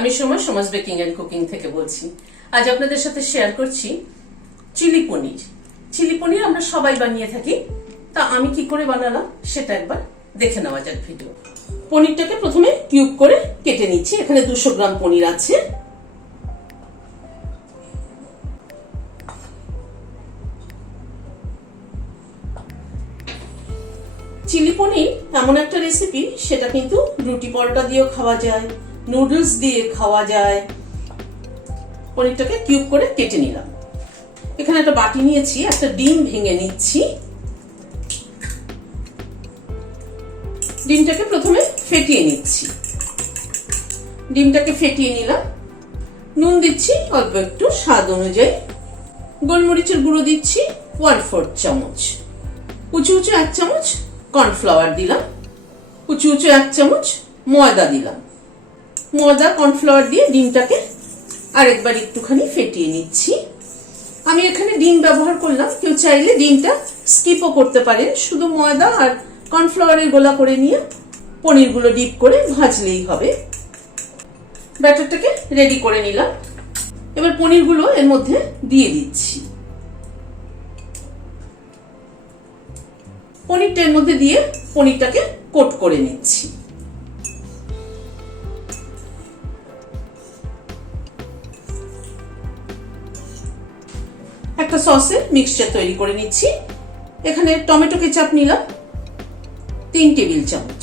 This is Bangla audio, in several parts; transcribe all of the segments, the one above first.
আমি সমাজ বেকিং এন্ড কুকিং থেকে বলছি। আজ আপনাদের সাথে শেয়ার করছি চিলি পনির। চিলি পনির আমরা সবাই বানিয়ে থাকি, তা আমি কি করে বানালাম সেটা একবার দেখে নেওয়া যাক ভিডিও। পনিরটাকে প্রথমে কিউব করে কেটে নিচ্ছি। এখানে 200 গ্রাম পনির আছে। চিলি পনির এমন একটা রেসিপি, সেটা কিন্তু রুটি পরোটা দিয়েও খাওয়া যায়, নুডলস দিয়ে খাওয়া যায়। পনিরটাকে কিউব করে কেটে নিলাম। এখানে একটা বাটি নিয়েছি, একটা ডিম ভেঙে নিচ্ছি। ডিমটাকে প্রথমে ফেটিয়ে নিচ্ছি। ডিমটাকে ফেটিয়ে নিলাম। নুন দিচ্ছি অল্প একটু স্বাদ অনুযায়ী। গোলমরিচের গুঁড়ো দিচ্ছি 1/4 চামচ। উঁচু 1 চামচ কর্নফ্লাওয়ার দিলাম। উঁচু 1 চামচ ময়দা দিলাম। ময়দা কর্নফ্লাওয়ার দিয়ে ডিমটাকে আরেকবার একটুখানি ফেটিয়ে নিচ্ছি। আমি এখানে ডিম ব্যবহার করলাম, কেউ চাইলে ডিমটা স্কিপও করতে পারেন। শুধু ময়দা আর কর্নফ্লাওয়ারের গোলা করে নিয়ে পনিরগুলো ডিপ করে ভাজলেই হবে। ব্যাটারটাকে রেডি করে নিলাম। এবার পনিরগুলো এর মধ্যে দিয়ে দিচ্ছি। পনিরটা এর মধ্যে দিয়ে পনিরটাকে কোট করে নিচ্ছি। একটা সসের মিক্সচার তৈরি করে নিচ্ছি। এখানে টমেটো কেচাপ নিলাম 3 টেবিল চামচ,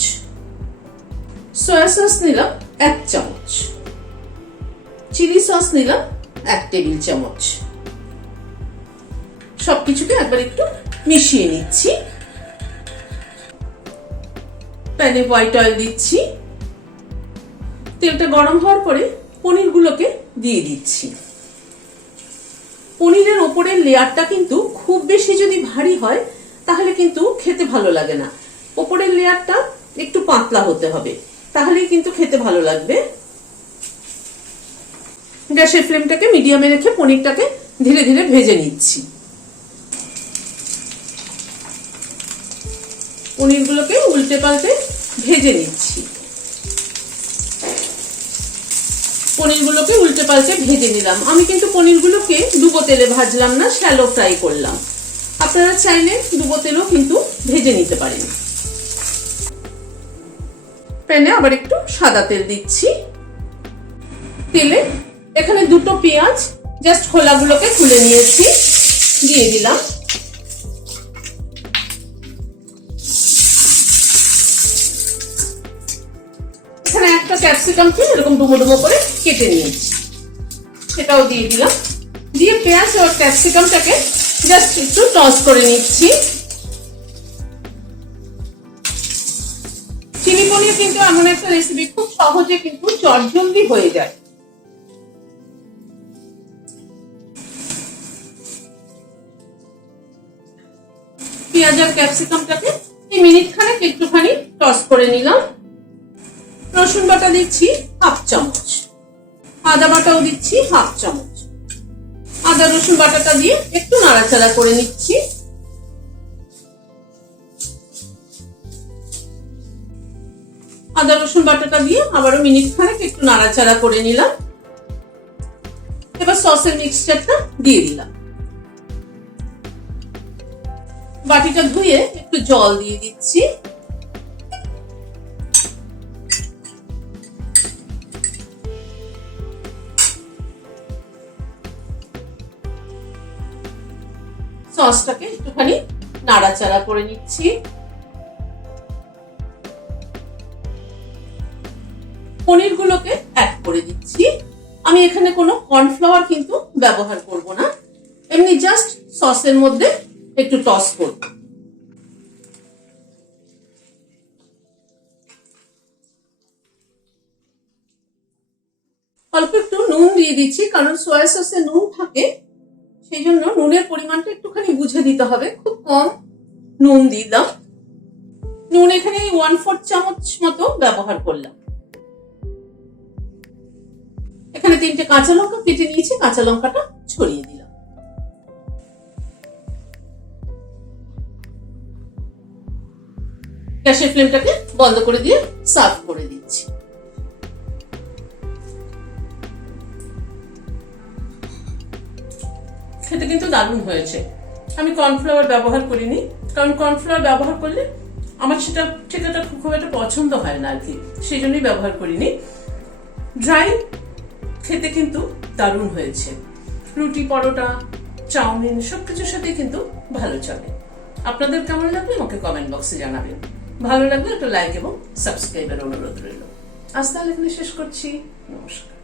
সয়া সস নিলাম 1 চামচ, চিলি সস নিলাম 1 টেবিল চামচ। সবকিছুকে একবার একটু মিশিয়ে নিচ্ছি। প্যানে হোয়াইট অয়েল দিচ্ছি। তেলটা গরম হওয়ার পরে পনিরগুলোকে দিয়ে দিচ্ছি। পনিরের ওপরের লেয়ারটা কিন্তু খুব বেশি যদি ভারী হয় তাহলে কিন্তু খেতে ভালো লাগে না। ওপরের লেয়ারটা একটু পাতলা হতে হবে, তাহলেই কিন্তু খেতে ভালো লাগবে। গ্যাসের ফ্লেমটাকে মিডিয়ামে রেখে পনিরটাকে ধীরে ধীরে ভেজে নিচ্ছি। পনিরগুলোকে উল্টে পাল্টে ভেজে নিচ্ছি। পনিরগুলোকে উল্টে পাল্টে ভেজে নিলাম। আমি কিন্তু পনিরগুলোকে ডুবো তেলে ভাজলাম না, শ্যালো ফ্রাই করলাম। আপনারা চাইলে ডুবো তেলেও কিন্তু ভেজে নিতে পারেন। প্যানে আবার একটু সাদা তেল দিচ্ছি। তেলে এখানে 2টো পেঁয়াজ জাস্ট খোলাগুলোকে খুলে নিয়েছি, দিয়ে দিলাম। এখানে একটা ক্যাপসিকামকে এরকম ডুমো ডুমো করে কেটে নিয়েছি, সেটাও দিয়ে দিলাম। দিয়ে পেঁয়াজ আর ক্যাপসিকামটাকে জাস্ট একটু টস করে নিচ্ছি। চিলি পনির কিন্তু এমন একটা রেসিপি, খুব সহজে কিন্তু চটজলদি হয়ে যায়। পেঁয়াজ আর ক্যাপসিকামটাকে মিনিট খানেক একটুখানি টস করে নিলাম। রসুন বাটা দিচ্ছি 1/2 চামচ, আদা বাটাও দিচ্ছি 1/2 চামচ। আদা রসুন বাটাটা দিয়ে একটু নাড়াচাড়া করে নিচ্ছি। আদা রসুন বাটাটা দিয়ে আবারও মিনিট খানেক একটু নাড়াচাড়া করে নিলাম। এবার সসের মিক্সচারটা দিয়ে দিলাম। বাটিটা ধুয়ে একটু জল দিয়ে দিচ্ছি। সসটাকে একটুখানি নাড়াচাড়া করে নিচ্ছি। পনিরগুলোকে অ্যাড করে দিচ্ছি। আমি এখানে কোনো কর্নফ্লাওয়ার কিন্তু ব্যবহার করব না, এমনি জাস্ট সসের মধ্যে একটু টস করব। অল্প একটু নুন দিয়ে দিচ্ছি, কারণ সয়া সসে নুন থাকে, সেই জন্য নুনের পরিমাণটা একটুখানি বুঝে দিতে হবে। খুব কম নুন দিলাম। নুন এখানে 1/4 চামচ মতো ব্যবহার করলাম। এখানে 3টে কাঁচা লঙ্কা কেটে নিয়েছি, কাঁচা লঙ্কাটা ছড়িয়ে দিলাম। গ্যাসের ফ্লেমটাকে বন্ধ করে দিয়ে সার্ভ করে দিচ্ছি। খেতে কিন্তু দারুণ হয়েছে। আমি কর্নফ্লাওয়ার ব্যবহার করিনি, কারণ কর্নফ্লাওয়ার ব্যবহার করলে আমার সেটা ঠিক একটা খুব একটা পছন্দ হয় না আর কি, সেই জন্যই ব্যবহার করিনি। ড্রাই খেতে কিন্তু দারুণ হয়েছে, রুটি, পরোটা, চাউমিন সবকিছুর সাথে কিন্তু ভালো চলে। আপনাদের কেমন লাগবে আমাকে কমেন্ট বক্সে জানাবেন। ভালো লাগলে একটা লাইক এবং সাবস্ক্রাইবের অনুরোধ রইল। আজ তাহলে এখানে শেষ করছি। নমস্কার।